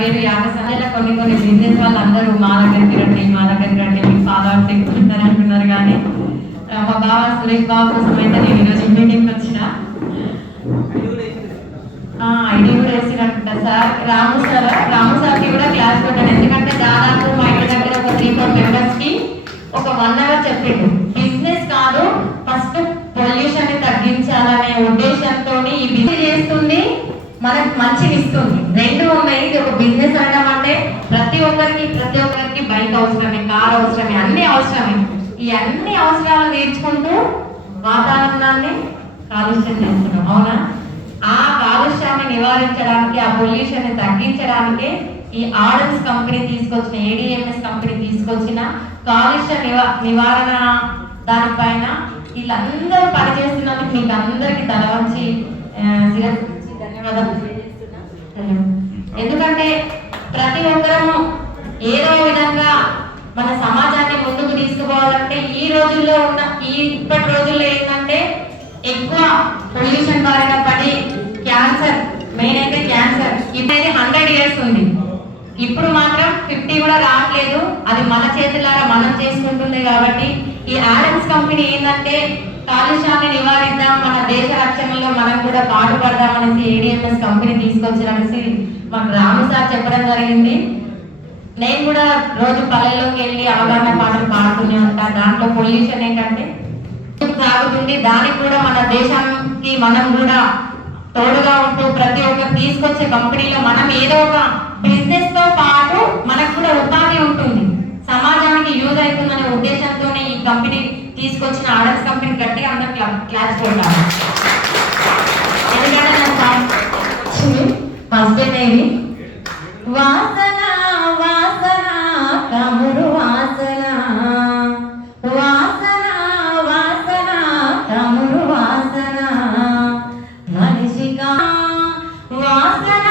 వేరే యాగశాల కొన్ని కొన్ని బిజినెస్ వాళ్ళందరూ మా దగ్గరికి రండి మా దగ్గరికి రండి మీ ఫాలోవర్స్ ఎక్కువ ఉంటారు అంటున్నారు కానీ మా బావ సురేష్ బాబు కోసం అయితే నేను ఈరోజు మీటింగ్కి వచ్చిన. ఐడి కూడా వేసినట్టు సార్. రాము సార్ రాము సార్కి కూడా క్లాస్ పెట్టాను ఎందుకంటే దాదాపు మా ఇంటి దగ్గర ఒక త్రీ ఫోర్ మెంబర్స్కి ఒక వన్ అవర్ చెప్పిండు. బిజినెస్ కాదు ఫస్ట్ పొల్యూషన్ తగ్గించాలనే ఉద్దేశంతో ఈ బిజినెస్ చేస్తుంది మనకు మంచిగా ఇస్తుంది రెండు ఉన్నాయి ఇది ఒక బిజినెస్ అనడం అంటే ప్రతి ఒక్కరికి ప్రతి ఒక్కరికి బైక్ అవసరమే కార్ అవసరమే అన్ని అవసరమే. ఈ అన్ని అవసరాలు తీర్చుకుంటూ వాతావరణాన్ని కాలుష్యం చేస్తున్నాం అవునా? ఆ కాలుష్యాన్ని నివారించడానికి ఆ పొల్యూషన్ని తగ్గించడానికి ఈ ఆర్ఎస్ కంపెనీ తీసుకొచ్చిన ఏడిఎంఎస్ కంపెనీ తీసుకొచ్చిన కాలుష్య నివా నివారణ దానిపైన వీళ్ళందరూ పనిచేస్తున్నందుకు మీకు అందరికి తల వంచి ఆ, శిరస్సు వంచి ధన్యవాదాలు తెలియజేస్తున్నా. ఎందుకంటే ప్రతి ఒక్కరము ఏదో విధంగా మన సమాజాన్ని ముందుకు తీసుకుపోవాలంటే ఈ రోజుల్లో ఉన్న ఈ ఇప్పటి రోజుల్లో ఏంటంటే ఎక్కువ పొల్యూషన్ బారిన పడి క్యాన్సర్ మెయిన్ అయితే క్యాన్సర్ ఇప్పుడైతే హండ్రెడ్ ఇయర్స్ ఉంది. ఇప్పుడు మాత్రం ఫిఫ్టీ కూడా రావట్లేదు. అది మన చేతులారా మనం చేసుకుంటుంది కాబట్టి ఈ ఆడమ్స్ కంపెనీ ఏంటంటే కాలుష్యాన్ని నివారిద్దాం మన దేశ రక్షణలో మనం కూడా పాటుపడదాం అనేసి ఏడిఎంఎస్ కంపెనీ తీసుకొచ్చారనేసి మన రాము సార్ చెప్పడం జరిగింది. నేను కూడా రోజు పల్లెల్లోకి వెళ్ళి అవగాహన పాటలు పాడుతూనే ఉంటా దాంట్లో పొల్యూషన్ ఏంటంటే సాగుతుంది దానికి కూడా మన దేశానికి మనం కూడా తోడుగా ఉంటూ ప్రతి ఒక్కరు తీసుకొచ్చే కంపెనీలో మనం ఏదో ఒక బిజినెస్తో పాటు మనకు కూడా ఉపాధి ఉంటుంది. సమాజానికి యూజ్ అవుతుందనే ఉద్దేశంతోనే ఈ కంపెనీ తీసుకొచ్చిన ఆర్డర్స్ కంపెనీ గట్టిగా అందరు క్లాస్ కొట్టాలి ఎందుకంటే ఇది వాసన వాసన வாசன